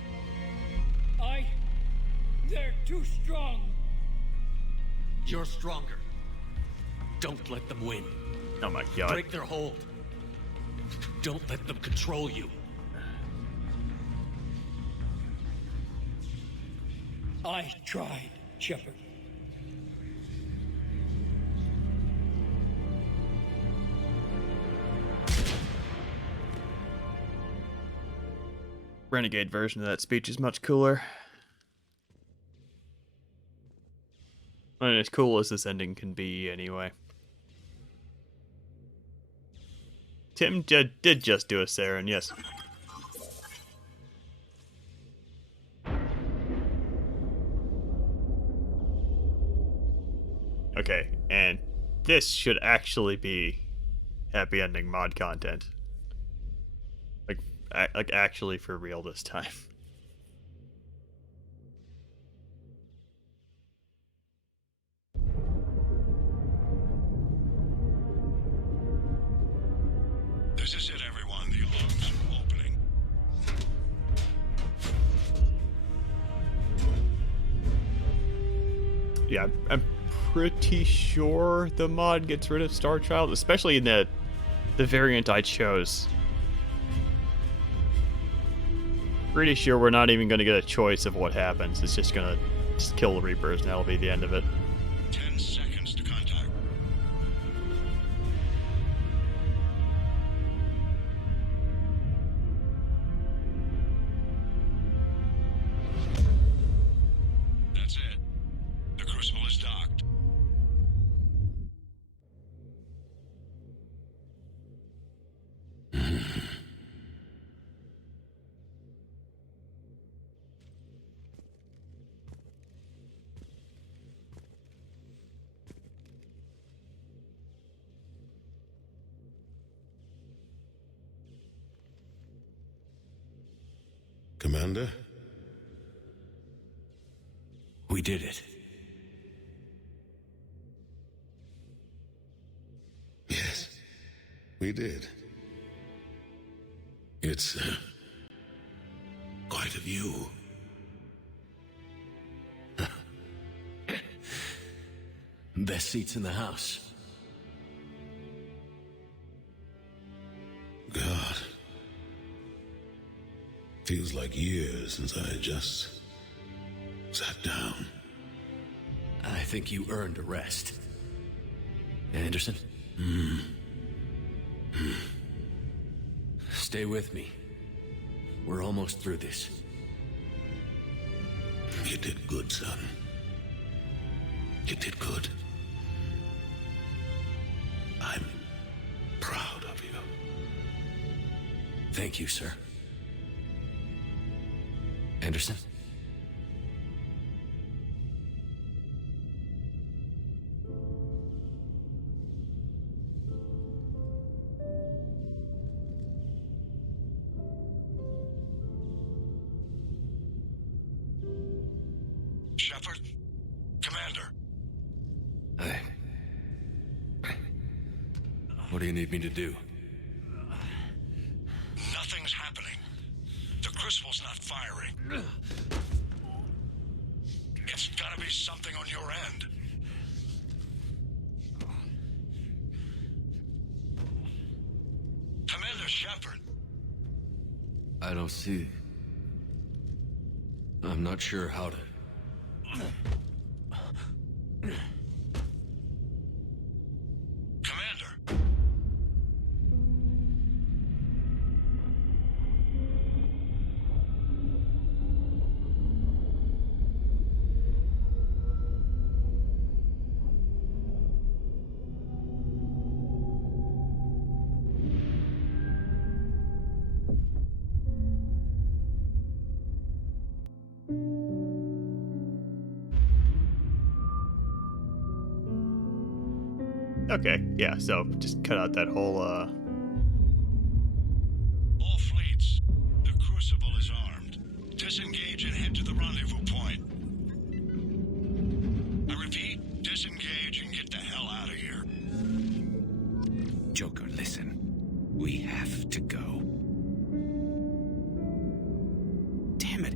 They're too strong. You're stronger. Don't let them win. Oh my god. Break their hold. Don't let them control you. I tried, Shepard. Renegade version of that speech is much cooler. I mean, as cool as this ending can be, anyway. Tim did just do a Saren, yes. Okay, and this should actually be happy ending mod content. Like actually for real this time. This is it, everyone. The alarm's opening. Yeah, I'm pretty sure the mod gets rid of Star Child, especially in the variant I chose. Pretty sure we're not even going to get a choice of what happens. It's just going to kill the Reapers, and that'll be the end of it. 10 seconds to contact. Commander? We did it. Yes, we did. It's quite a view. Best seats in the house. God. Feels like years since I just sat down. I think you earned a rest. Anderson? Stay with me. We're almost through this. You did good, son. You did good. I'm proud of you. Thank you, sir. Anderson? Shepard? Commander? What do you need me to do? Nothing's happening. The crucible's not firing. It's gotta be something on your end. Commander Shepard. I don't see... I'm not sure how to... Commander. Okay, yeah, so just cut out that whole, All fleets. The Crucible is armed. Disengage and head to the rendezvous point. I repeat, disengage and get the hell out of here. Joker, listen. We have to go. Damn it.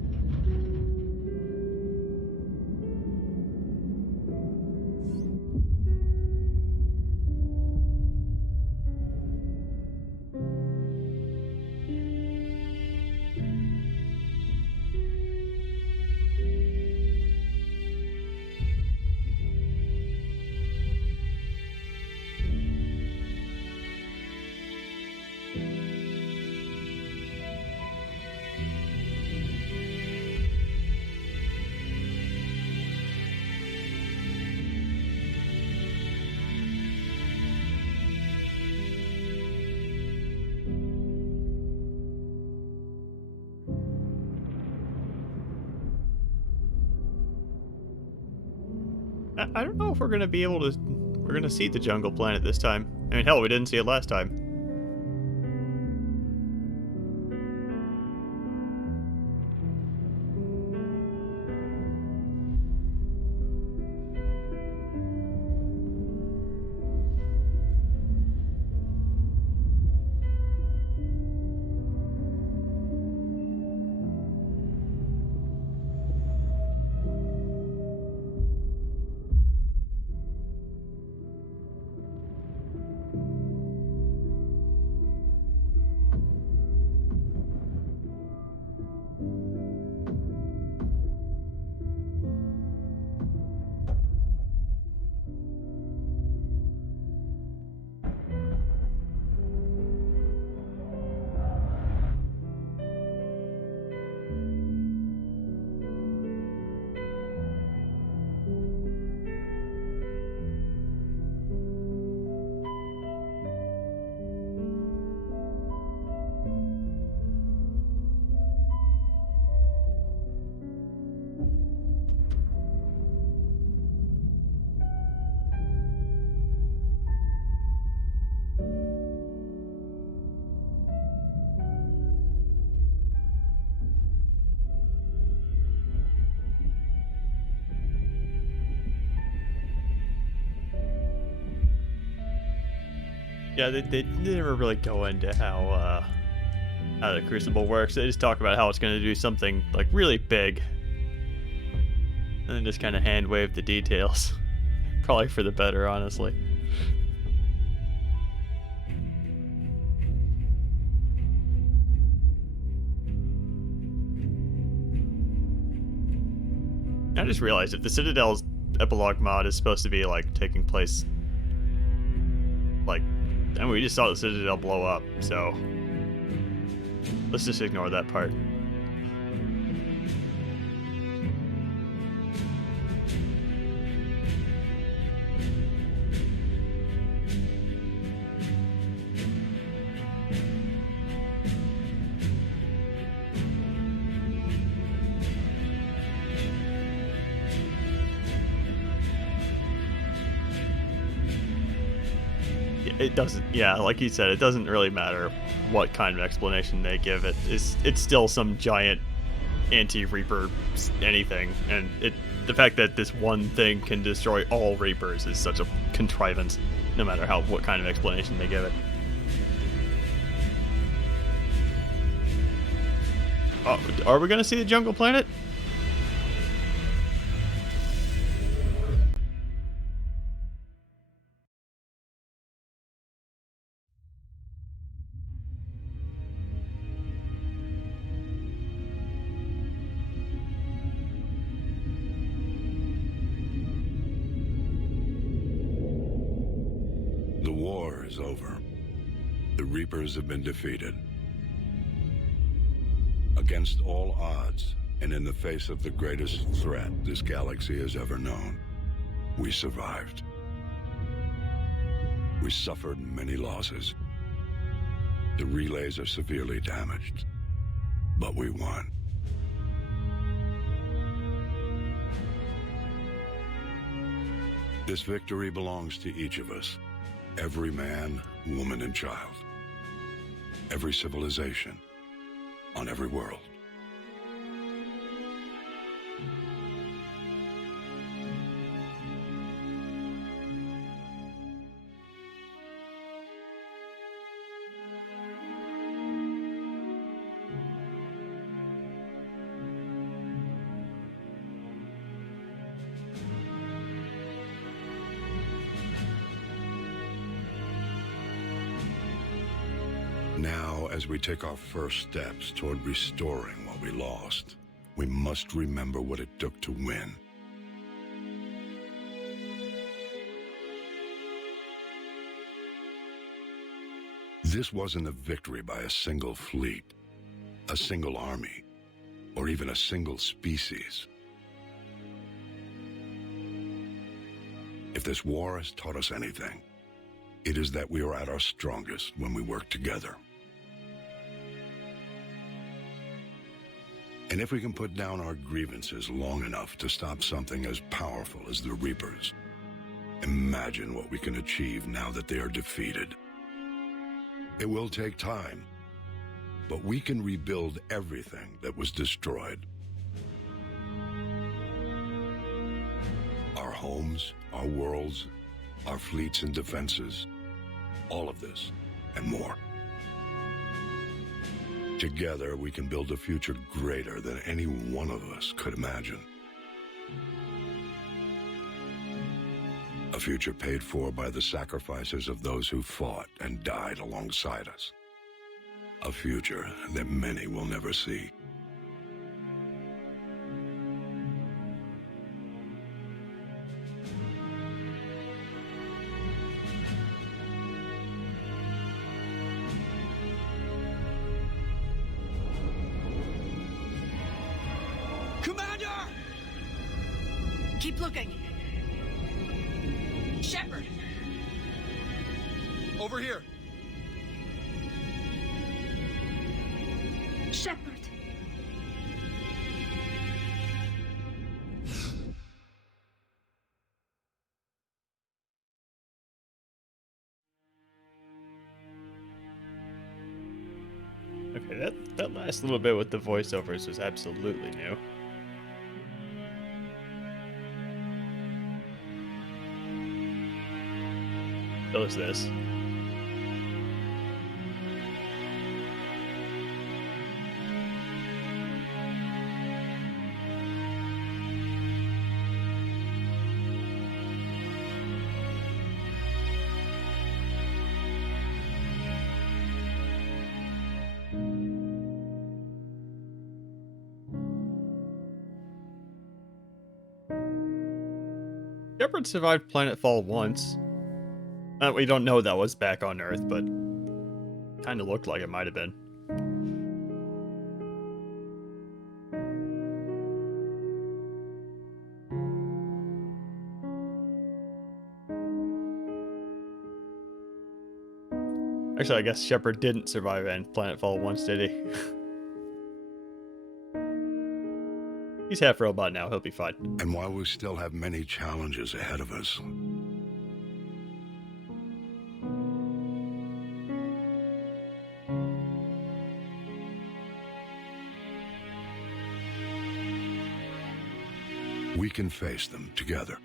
I don't know if we're gonna be able to. We're gonna see the jungle planet this time. I mean, hell, we didn't see it last time. Yeah, they never really go into how the Crucible works. They just talk about how it's going to do something like really big, and then just kind of hand wave the details. Probably for the better, honestly. I just realized if the Citadel's epilogue mod is supposed to be like taking place, like, I mean, we just saw the Citadel blow up, so let's just ignore that part. It doesn't, yeah, like you said, it doesn't really matter what kind of explanation they give it. It's still some giant anti-Reaper anything, and the fact that this one thing can destroy all Reapers is such a contrivance, no matter what kind of explanation they give it. Oh, are we gonna see the jungle planet? The war is over. The Reapers have been defeated. Against all odds, and in the face of the greatest threat this galaxy has ever known, we survived. We suffered many losses. The relays are severely damaged, but we won. This victory belongs to each of us. Every man, woman, and child. Every civilization. On every world. Now, as we take our first steps toward restoring what we lost, we must remember what it took to win. This wasn't a victory by a single fleet, a single army, or even a single species. If this war has taught us anything, it is that we are at our strongest when we work together. And if we can put down our grievances long enough to stop something as powerful as the Reapers, imagine what we can achieve now that they are defeated. It will take time, but we can rebuild everything that was destroyed. Our homes, our worlds, our fleets and defenses, all of this and more. Together, we can build a future greater than any one of us could imagine. A future paid for by the sacrifices of those who fought and died alongside us. A future that many will never see. Keep looking. Shepard! Over here. Shepard. Okay, that last little bit with the voiceovers was absolutely new. So is this. Shepard survived planetfall once. We don't know that was back on Earth, but kind of looked like it might have been. Actually, I guess Shepard didn't survive in planetfall once, did he? He's half robot now, he'll be fine. And while we still have many challenges ahead of us, we can face them together.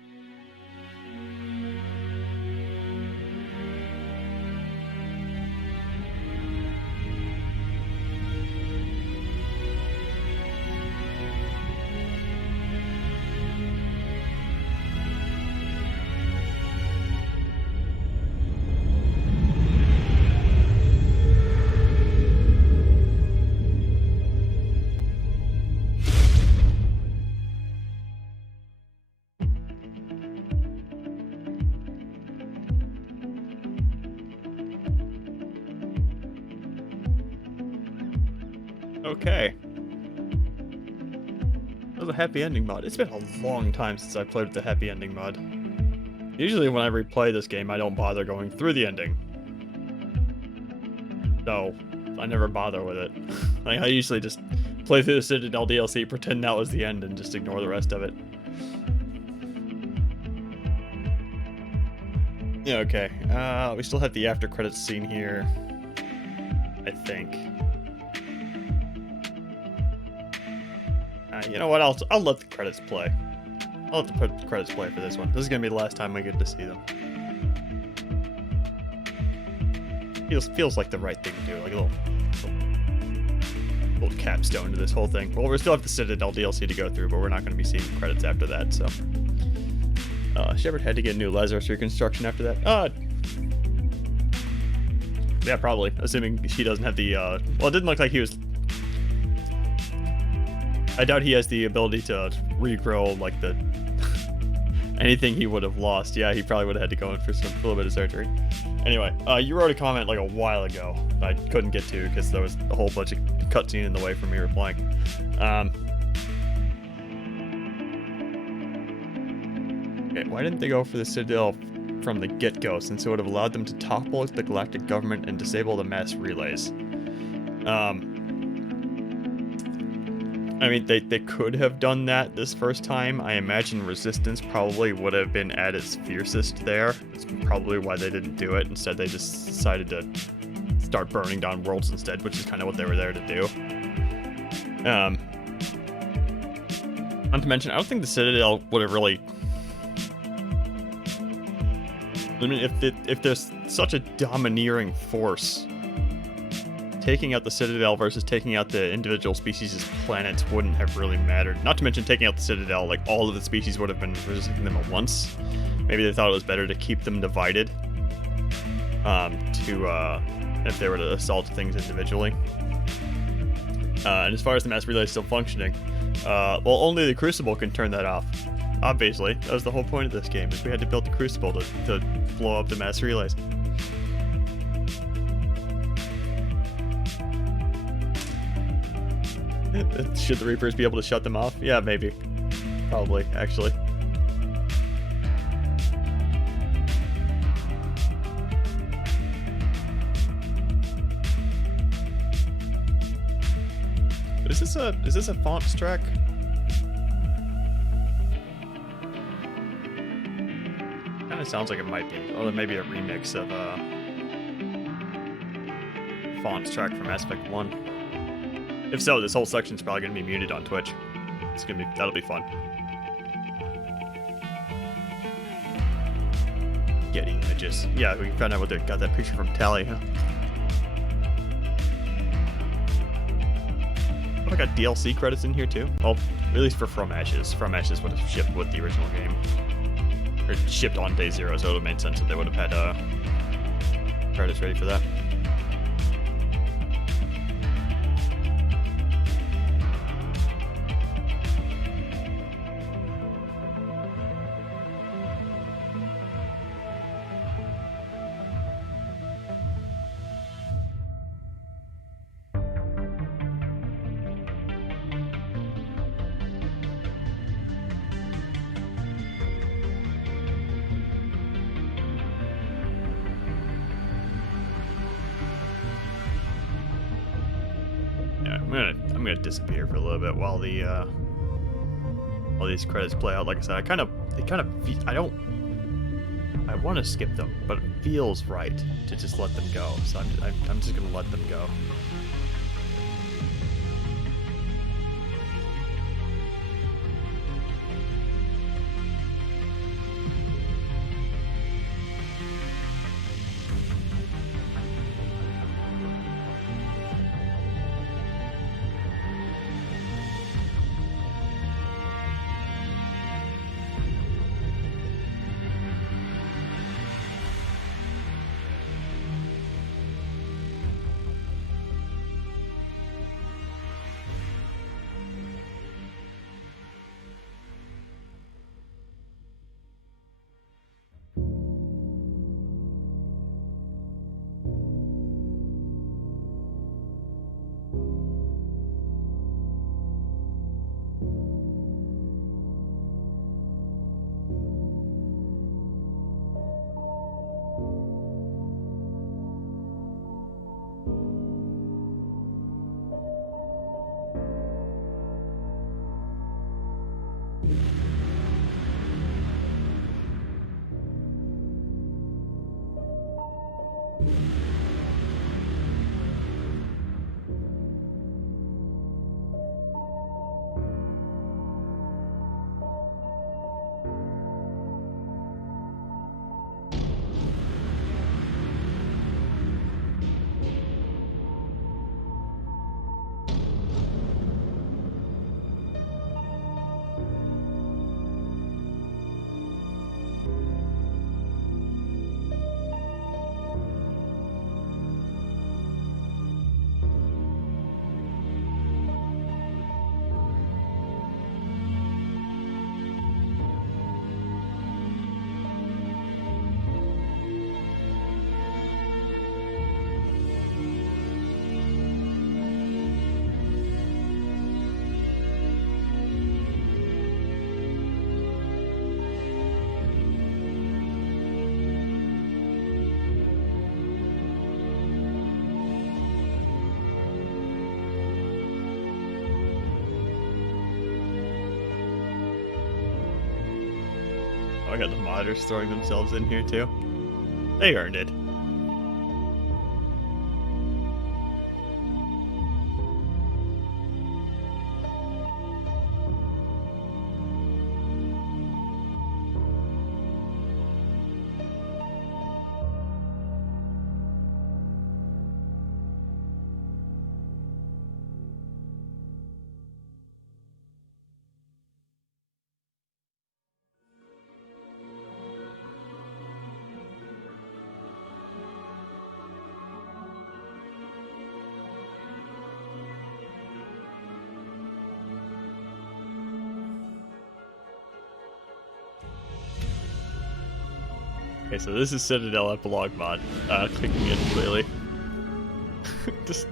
Okay. That was a happy ending mod. It's been a long time since I played with the happy ending mod. Usually when I replay this game, I don't bother going through the ending. So, I never bother with it. Like, I usually just play through the Citadel DLC, pretend that was the end, and just ignore the rest of it. Yeah, okay. We still have the after credits scene here. I think. You know what? I'll let the credits play. I'll let the credits play for this one. This is gonna be the last time we get to see them. Feels like the right thing to do, like a little capstone to this whole thing. Well, we still have the Citadel DLC to go through, but we're not going to be seeing credits after that. So, Shepard had to get new Lazarus reconstruction after that. Yeah, probably. Assuming he doesn't have the. Well, it didn't look like he was. I doubt he has the ability to regrow like the anything he would have lost. Yeah, he probably would have had to go in for a little bit of surgery. Anyway, you wrote a comment like a while ago I couldn't get to because there was a whole bunch of cutscene in the way for me replying. Okay, why didn't they go for the Citadel from the get-go, since it would have allowed them to topple the galactic government and disable the mass relays? I mean, they could have done that this first time. I imagine Resistance probably would have been at its fiercest there. That's probably why they didn't do it. Instead, they just decided to start burning down worlds instead, which is kind of what they were there to do. Not to mention, I don't think the Citadel would have really... I mean, if there's such a domineering force, taking out the Citadel versus taking out the individual species' planets wouldn't have really mattered. Not to mention taking out the Citadel, like all of the species would have been resisting them at once. Maybe they thought it was better to keep them divided. If they were to assault things individually. And as far as the mass relay is still functioning, well, only the Crucible can turn that off. Obviously, that was the whole point of this game, is we had to build the Crucible to blow up the mass relays. Should the Reapers be able to shut them off? Yeah, maybe. Probably, actually. Is this a fonts track? Kinda sounds like it might be. Or maybe a remix of fonts track from Aspect 1. If so, this whole section's probably gonna be muted on Twitch. That'll be fun. Getty images. Yeah, we found out what they got that picture from Tally, huh? Oh, I got DLC credits in here too. Well, at least for From Ashes. From Ashes would have shipped with the original game. Or shipped on day 0, so it would have made sense that they would have had credits ready for that. disappear for a little bit while these credits play out. Like I said, I want to skip them, but it feels right to just let them go. So I'm just gonna let them go. I got the modders throwing themselves in here too. They earned it. Okay, so this is Citadel Epilogue Mod. Clicking in clearly. Just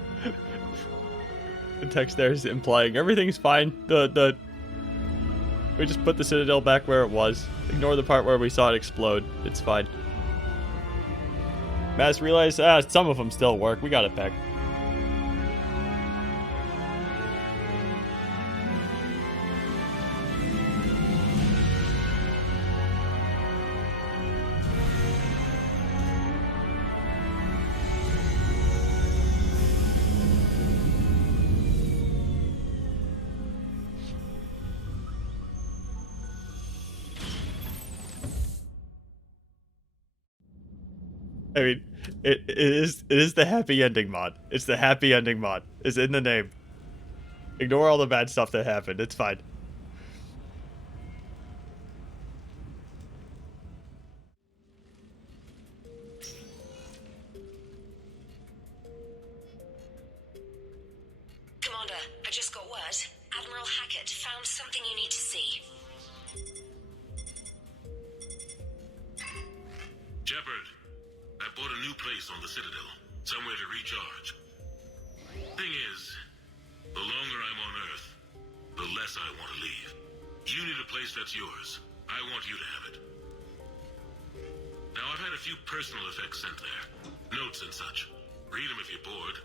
the text there is implying everything's fine. We just put the Citadel back where it was. Ignore the part where we saw it explode. It's fine. Mass realize some of them still work. We got it back. I mean, it is the happy ending mod. It's the happy ending mod. It's in the name. Ignore all the bad stuff that happened. It's fine. Commander, I just got word. Admiral Hackett found something you need to see. Shepard, I bought a new place on the Citadel. Somewhere to recharge. Thing is, the longer I'm on Earth, the less I want to leave. You need a place that's yours. I want you to have it. Now, I've had a few personal effects sent there. Notes and such. Read them if you're bored.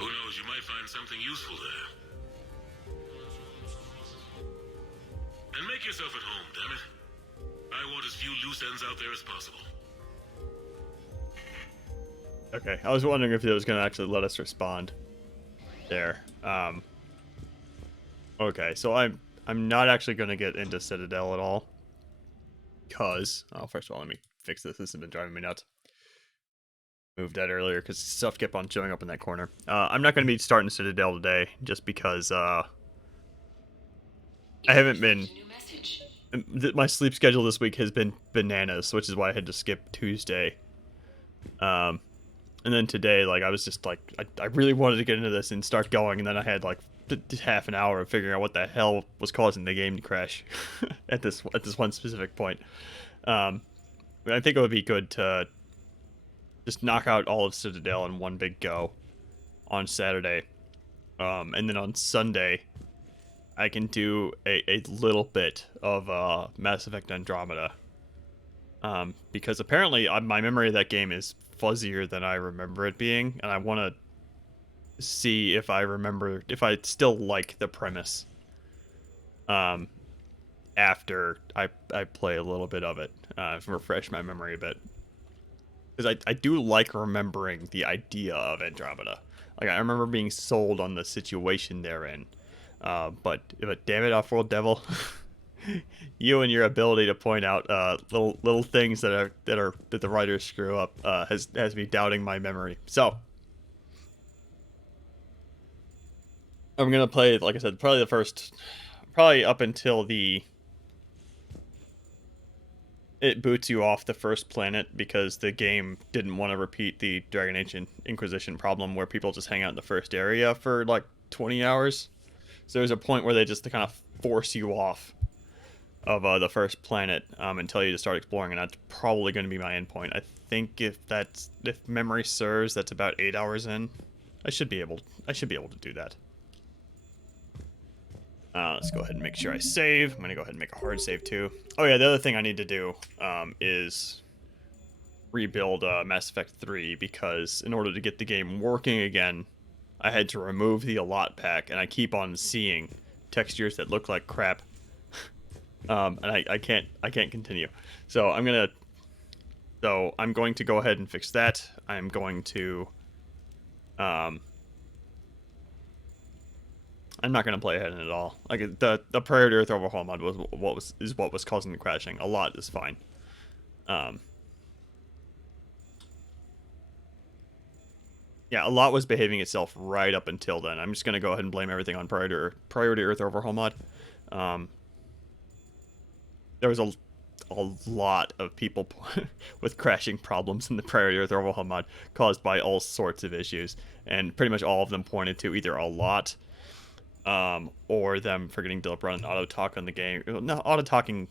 Who knows, you might find something useful there. yourself at home, damn it. I want as few loose ends out there as possible. Okay, I was wondering if it was going to actually let us respond there. Okay, so I'm not actually going to get into Citadel at all. Because, oh, first of all, let me fix this. This has been driving me nuts. Moved that earlier because stuff kept on showing up in that corner. I'm not going to be starting Citadel today just because I haven't been... My sleep schedule this week has been bananas, which is why I had to skip Tuesday. And then today, like, I was just like, I really wanted to get into this and start going, and then I had like half an hour of figuring out what the hell was causing the game to crash at this one specific point. I think it would be good to just knock out all of Citadel in one big go on Saturday, and then on Sunday I can do a little bit of Mass Effect Andromeda, because apparently my memory of that game is fuzzier than I remember it being, and I want to see if I still like the premise after I play a little bit of it, refresh my memory a bit, because I do like remembering the idea of Andromeda. Like, I remember being sold on the situation they're in, but damn it, Off-World Devil, you and your ability to point out little things that the writers screw up has me doubting my memory. So I'm gonna play, like I said, probably up until it boots you off the first planet, because the game didn't want to repeat the Dragon Age Inquisition problem where people just hang out in the first area for like 20 hours. So there's a point where they just kind of force you off of the first planet and tell you to start exploring, and that's probably going to be my endpoint. I think if memory serves, that's about 8 hours in. I should be able to do that. Let's go ahead and make sure I save. I'm going to go ahead and make a hard save too. Oh yeah, the other thing I need to do is rebuild Mass Effect 3, because in order to get the game working again, I had to remove the allot pack, and I keep on seeing textures that look like crap. And I can't continue. So I'm going to go ahead and fix that. I'm going to I'm not gonna play ahead in it at all. Like, the Priority Earth Overhaul Mod was what was causing the crashing. A lot is fine. Yeah, a lot was behaving itself right up until then. I'm just gonna go ahead and blame everything on Priority Earth Overhaul Mod. There was a lot of people with crashing problems in the Priority Earth Overhaul Mod caused by all sorts of issues, and pretty much all of them pointed to either a lot, or them forgetting to run auto talk on the game. No, auto talking.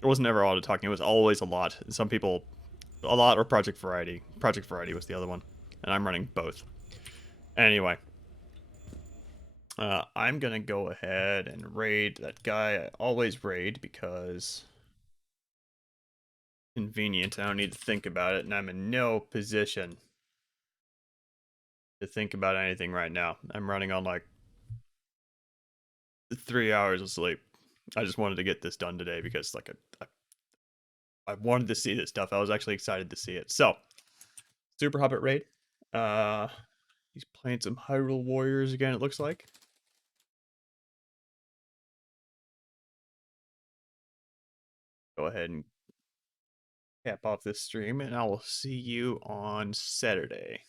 It wasn't ever auto talking. It was always a lot. Some people, a lot, or Project Variety. Project Variety was the other one, and I'm running both. Anyway, I'm gonna go ahead and raid that guy. I always raid because convenient. I don't need to think about it, and I'm in no position to think about anything right now. I'm running on like 3 hours of sleep. I just wanted to get this done today because, like, I wanted to see this stuff. I was actually excited to see it. So, Super Hobbit raid. He's playing some Hyrule Warriors again, it looks like. Go ahead and cap off this stream, and I will see you on Saturday.